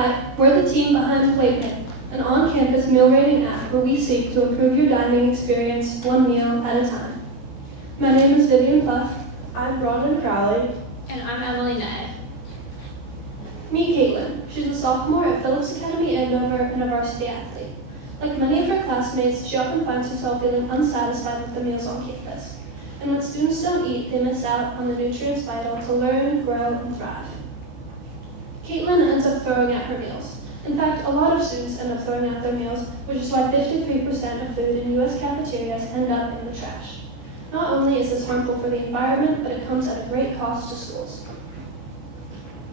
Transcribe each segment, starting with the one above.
Hi, we're the team behind Culminates, an on-campus meal rating app where we seek to improve your dining experience one meal at a time. My name is Vivian Plouffe. I'm Bronwyn Crowlye. And I'm Emily Nay. Meet Caitlin. She's a sophomore at Phillips Academy Andover and a varsity athlete. Like many of her classmates, she often finds herself feeling unsatisfied with the meals on campus. And when students don't eat, they miss out on the nutrients vital to learn, grow, and thrive. Caitlin ends up throwing out her meals. In fact, a lot of students end up throwing out their meals, which is why 53% of food in U.S. cafeterias end up in the trash. Not only is this harmful for the environment, but it comes at a great cost to schools.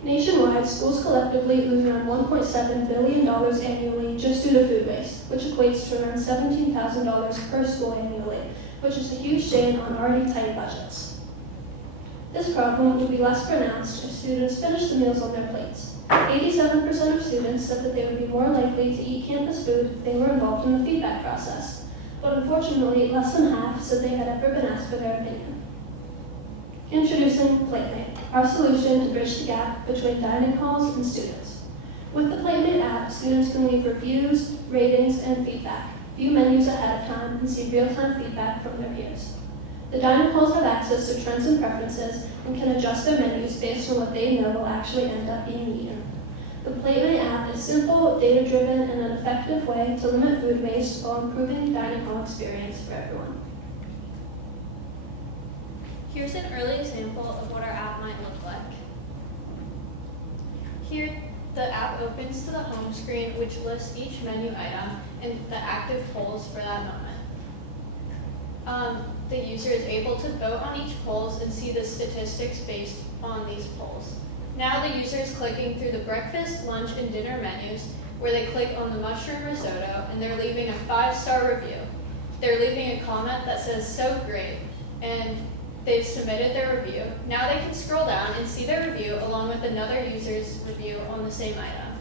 Nationwide, schools collectively lose around $1.7 billion annually just due to food waste, which equates to around $17,000 per school annually, which is a huge drain on already tight budgets. This problem would be less pronounced if students finished the meals on their plates. 87% of students said that they would be more likely to eat campus food if they were involved in the feedback process. But unfortunately, less than half said they had ever been asked for their opinion. Introducing Platemate, our solution to bridge the gap between dining halls and students. With the Platemate app, students can leave reviews, ratings, and feedback, view menus ahead of time, and see real-time feedback from their peers. The dining halls have access to trends and preferences and can adjust their menus based on what they know will actually end up being eaten. The Platemate app is simple, data-driven, and an effective way to limit food waste while improving the dining hall experience for everyone. Here's an early example of what our app might look like. Here, the app opens to the home screen, which lists each menu item and the active polls for that moment. The user is able to vote on each polls and see the statistics based on these polls. Now the user is clicking through the breakfast, lunch, and dinner menus, where they click on the mushroom risotto and they're leaving a 5-star review. They're leaving a comment that says, "So great," and they've submitted their review. Now they can scroll down and see their review along with another user's review on the same item.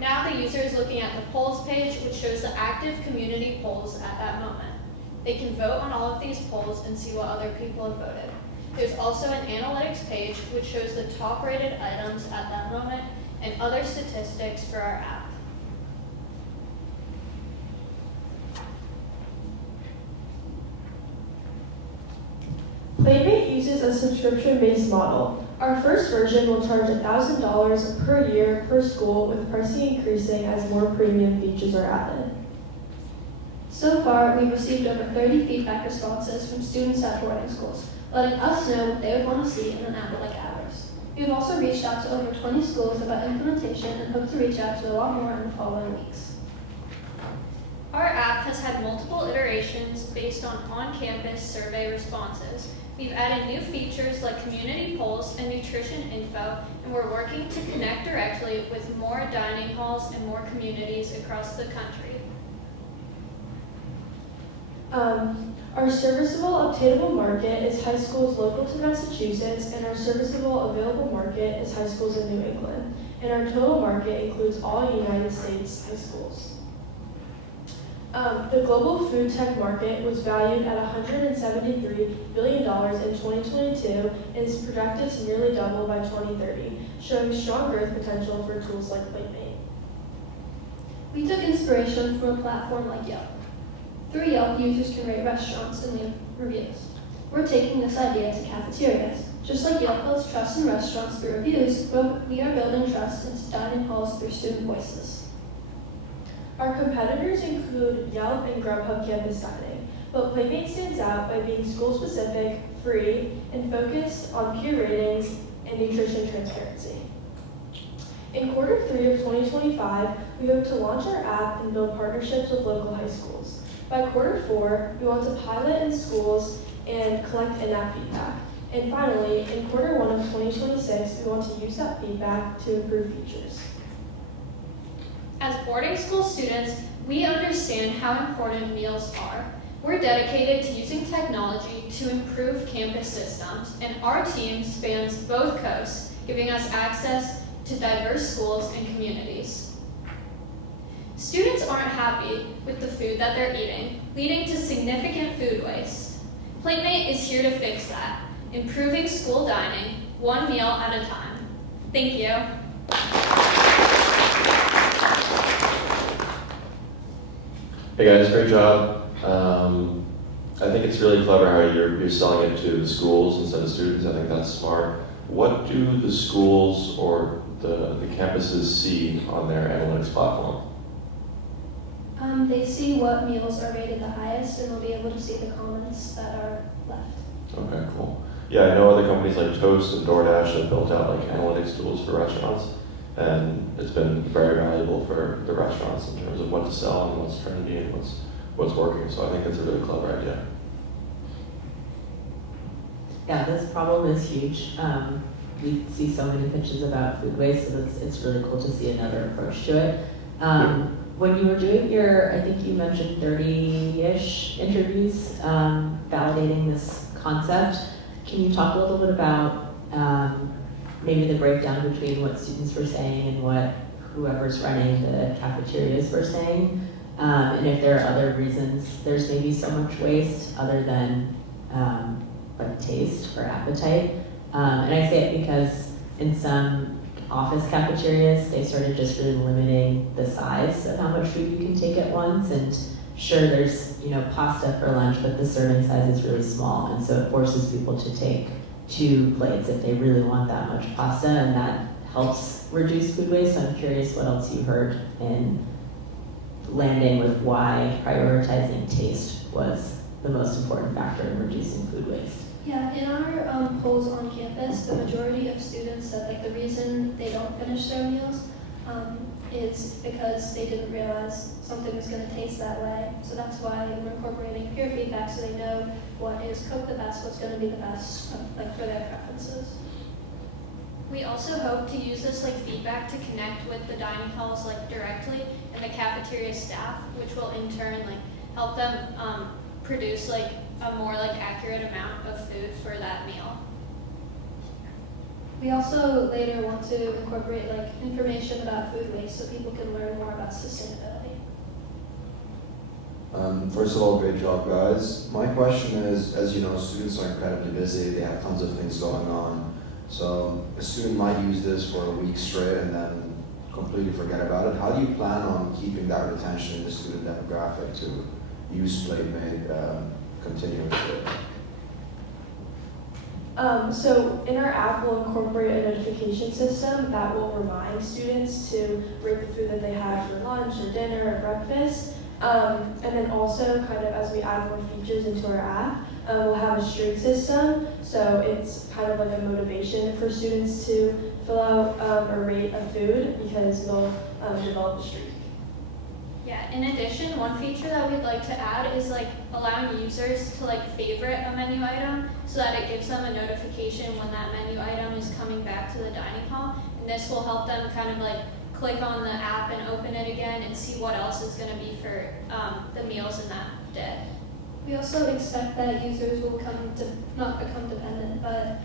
Now the user is looking at the polls page, which shows the active community polls at that moment. They can vote on all of these polls and see what other people have voted. There's also an analytics page, which shows the top rated items at that moment and other statistics for our app. Platemate uses a subscription-based model. Our first version will charge $1,000 per year per school, with pricing increasing as more premium features are added. So far, we've received over 30 feedback responses from students at boarding schools, letting us know what they would want to see in an app like ours. We've also reached out to over 20 schools about implementation and hope to reach out to a lot more in the following weeks. Our app has had multiple iterations based on on-campus survey responses. We've added new features like community polls and nutrition info, and we're working to connect directly with more dining halls and more communities across the country. Our serviceable obtainable market is high schools local to Massachusetts, and our serviceable available market is high schools in New England. And our total market includes all United States high schools. The global food tech market was valued at $173 billion in 2022 and is projected to nearly double by 2030, showing strong growth potential for tools like Platemate. We took inspiration from a platform like Yelp. Through Yelp, users can rate restaurants and leave reviews. We're taking this idea to cafeterias. Just like Yelp builds trust in restaurants through reviews, we are building trust into dining halls through student voices. Our competitors include Yelp and Grubhub Campus Dining, but Playmate stands out by being school-specific, free, and focused on peer ratings and nutrition transparency. In Q3 of 2025, we hope to launch our app and build partnerships with local high schools. By Q4, we want to pilot in schools and collect in-app feedback. And finally, in Q1 of 2026, we want to use that feedback to improve features. As boarding school students, we understand how important meals are. We're dedicated to using technology to improve campus systems, and our team spans both coasts, giving us access to diverse schools and communities. Students aren't happy with the food that they're eating, leading to significant food waste. Platemate is here to fix that, improving school dining one meal at a time. Thank you. Hey guys, great job. I think it's really clever how you're selling it to the schools instead of students. I think that's smart. What do the schools or the campuses see on their analytics platform? They see what meals are rated the highest, and they'll be able to see the comments that are left. Okay, cool. Yeah, I know other companies like Toast and DoorDash have built out like analytics tools for restaurants, and it's been very valuable for the restaurants in terms of what to sell and what's trendy and what's working. So I think it's a really clever idea. Yeah, this problem is huge. We see so many pitches about food waste, so it's really cool to see another approach to it. When you were doing your, I think you mentioned 30-ish interviews validating this concept, can you talk a little bit about maybe the breakdown between what students were saying and what whoever's running the cafeterias were saying? And if there are other reasons there's maybe so much waste other than like taste or appetite. And I say it because in some office cafeterias, they started just really limiting the size of how much food you can take at once. And sure, there's pasta for lunch, but the serving size is really small, and so it forces people to take 2 plates if they really want that much pasta, and that helps reduce food waste. So I'm curious what else you heard in landing with why prioritizing taste was the most important factor in reducing food waste. Yeah, in our polls on campus, the majority of students said like the reason they don't finish their meals is because they didn't realize something was going to taste that way. So that's why we're incorporating peer feedback so they know what is cooked the best, what's going to be the best like for their preferences. We also hope to use this feedback to connect with the dining halls directly and the cafeteria staff, which will in turn help them produce a more accurate amount of food for that meal. We also later want to incorporate information about food waste so people can learn more about sustainability. First of all, great job, guys. My question is, as you know, students are incredibly busy. They have tons of things going on. So a student might use this for a week straight and then completely forget about it. How do you plan on keeping that retention in the student demographic to use PlateMate continuously? So in our app, we'll incorporate a notification system that will remind students to rate the food that they had for lunch or dinner or breakfast. And then also as we add more features into our app, we'll have a streak system. So it's kind of a motivation for students to fill out or rate a food because they'll develop a streak. Yeah, in addition, one feature that we'd like to add is allowing users to favorite a menu item so that it gives them a notification when that menu item is coming back to the dining hall. And this will help them click on the app and open it again and see what else is going to be for the meals in that day. We also expect that users will not become dependent, but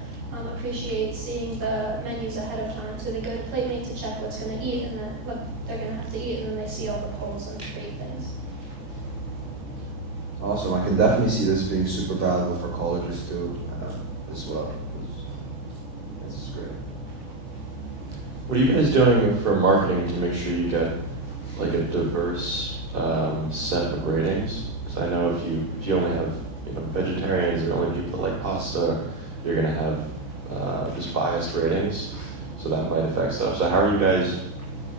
appreciate seeing the menus ahead of time. So they go to PlateMate to check what's going to eat and then what they're going to have to eat, and then they see all the polls and rate things. Awesome. I can definitely see this being super valuable for colleges too, as well. This is great. What are you guys doing for marketing to make sure you get a diverse set of ratings? Because I know if you only have vegetarians or only people that like pasta, you're going to have just biased ratings, so that might affect stuff. So how are you guys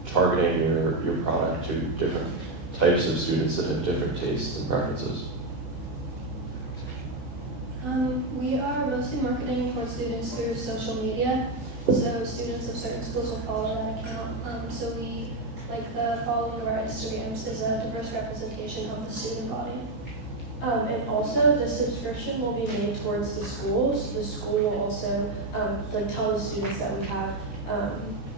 targeting your product to different types of students that have different tastes and preferences? We are mostly marketing for students through social media. So students of certain schools will follow that account. So we, the following of our Instagrams is a diverse representation of the student body. And also, the subscription will be made towards the schools. The school will also tell the students that we have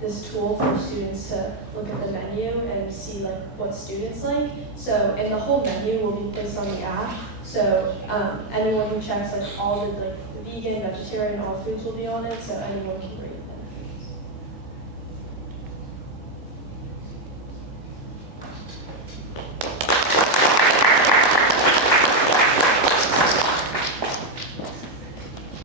this tool for students to look at the menu and see what students like. So, and the whole menu will be placed on the app. So anyone who checks all the vegan, vegetarian, all foods will be on it. So anyone can bring